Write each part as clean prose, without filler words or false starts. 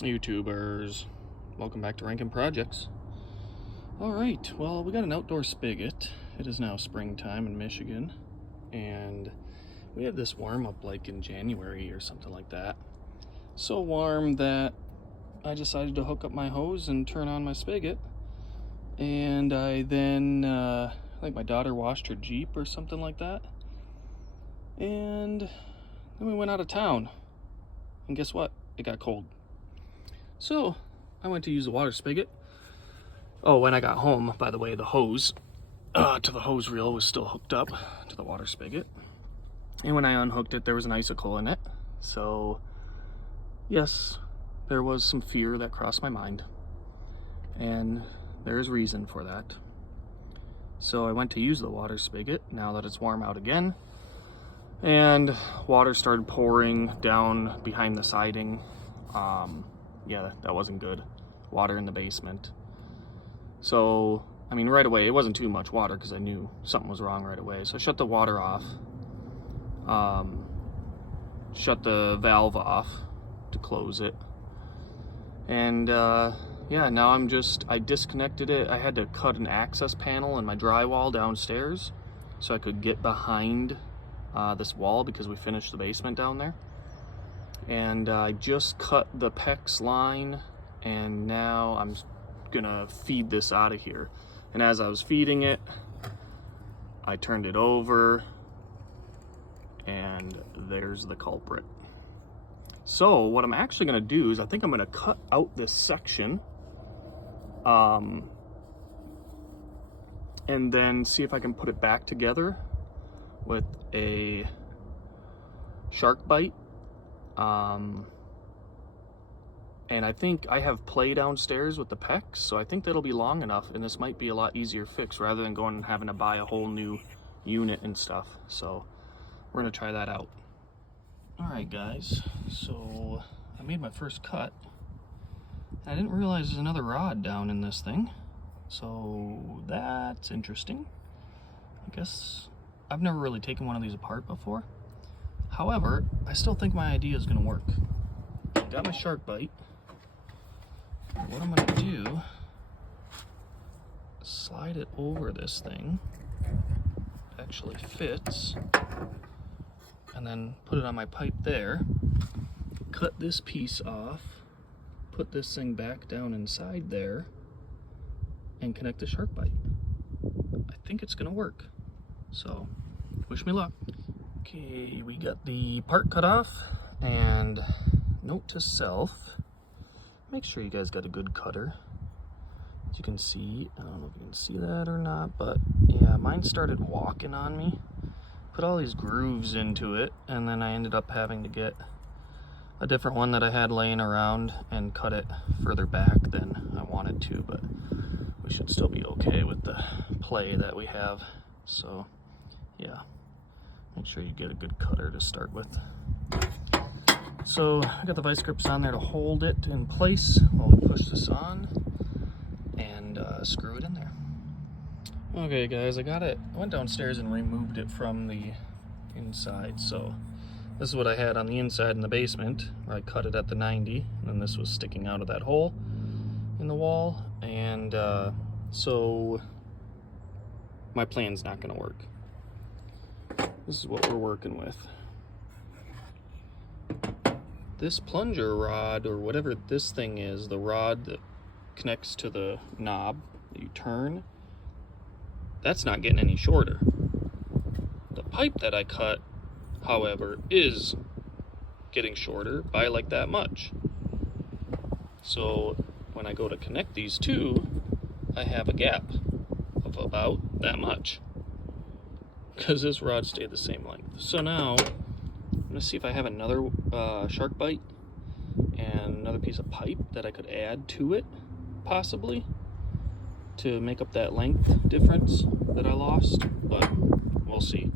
YouTubers, welcome back to Rankin Projects. Alright, well, we got an outdoor spigot. It is now springtime in Michigan, and we had this warm up like in January or something like that. So warm that I decided to hook up my hose and turn on my spigot, and I then, I think my daughter washed her Jeep or something like that, and then we went out of town, and guess what? It got cold. So I went to use the water spigot. Oh, when I got home, by the way, the hose to the hose reel was still hooked up to the water spigot. And when I unhooked it, there was an icicle in it. So yes, there was some fear that crossed my mind. And there's reason for that. So I went to use the water spigot now that it's warm out again. And water started pouring down behind the siding. Yeah, that wasn't good. Water in the basement. So, I mean, right away, it wasn't too much water because I knew something was wrong right away. So I shut the water off. Shut the valve off to close it. And, yeah, now I disconnected it. I had to cut an access panel in my drywall downstairs so I could get behind this wall because we finished the basement down there. And I just cut the PEX line, and now I'm gonna feed this out of here. And as I was feeding it, I turned it over, and there's the culprit. So what I'm actually gonna do is I think I'm gonna cut out this section, and then see if I can put it back together with a shark bite. And I think I have play downstairs with the PEX, so I think that'll be long enough, and this might be a lot easier fix rather than going and having to buy a whole new unit and stuff. So we're gonna try that out. All right, guys, so I made my first cut. I didn't realize there's another rod down in this thing, so that's interesting. I guess I've never really taken one of these apart before. However, I still think my idea is going to work. I got my shark bite. What I'm going to do is slide it over this thing. It actually fits. And then put it on my pipe there. Cut this piece off. Put this thing back down inside there. And connect the shark bite. I think it's going to work. So, wish me luck. Okay, we got the part cut off, and note to self, make sure you guys got a good cutter. As you can see, I don't know if you can see that or not, but yeah, mine started walking on me. Put all these grooves into it, and then I ended up having to get a different one that I had laying around and cut it further back than I wanted to, but we should still be okay with the play that we have. So, yeah. Make sure you get a good cutter to start with. So I got the vice grips on there to hold it in place while we push this on and screw it in there. Okay guys, I got it. I went downstairs and removed it from the inside. So this is what I had on the inside in the basement, where I cut it at the 90, and then this was sticking out of that hole in the wall. And so my plan's not gonna work. This is what we're working with. This plunger rod, or whatever this thing is, the rod that connects to the knob that you turn, that's not getting any shorter. The pipe that I cut, however, is getting shorter by like that much. So when I go to connect these two, I have a gap of about that much, because this rod stayed the same length. So now I'm gonna see if I have another shark bite and another piece of pipe that I could add to it, possibly, to make up that length difference that I lost, but we'll see.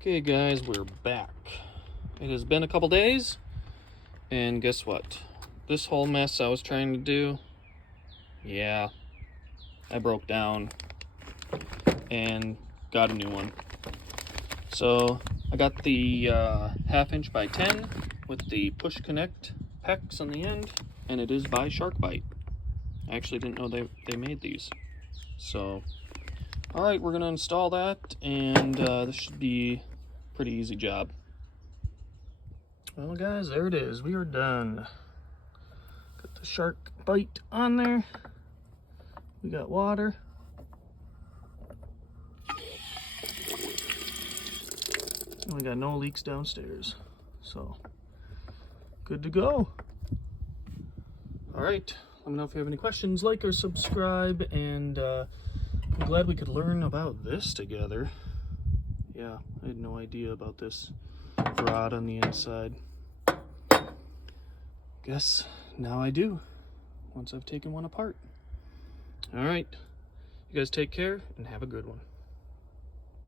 Okay guys, we're back. It has been a couple days, and guess what? This whole mess I was trying to do, yeah, I broke down and got a new one. So I got the 1/2 inch by 10 with the push connect PEX on the end, and it is by Sharkbite. I actually didn't know they made these. So, alright, we're going to install that, and this should be a pretty easy job. Well guys, there it is. We are done. Got the Sharkbite on there. We got water. And we got no leaks downstairs. So, good to go. Alright, let me know if you have any questions. Like or subscribe, and I'm glad we could learn about this together. Yeah, I had no idea about this rod on the inside. Guess now I do, once I've taken one apart. Alright, you guys take care and have a good one.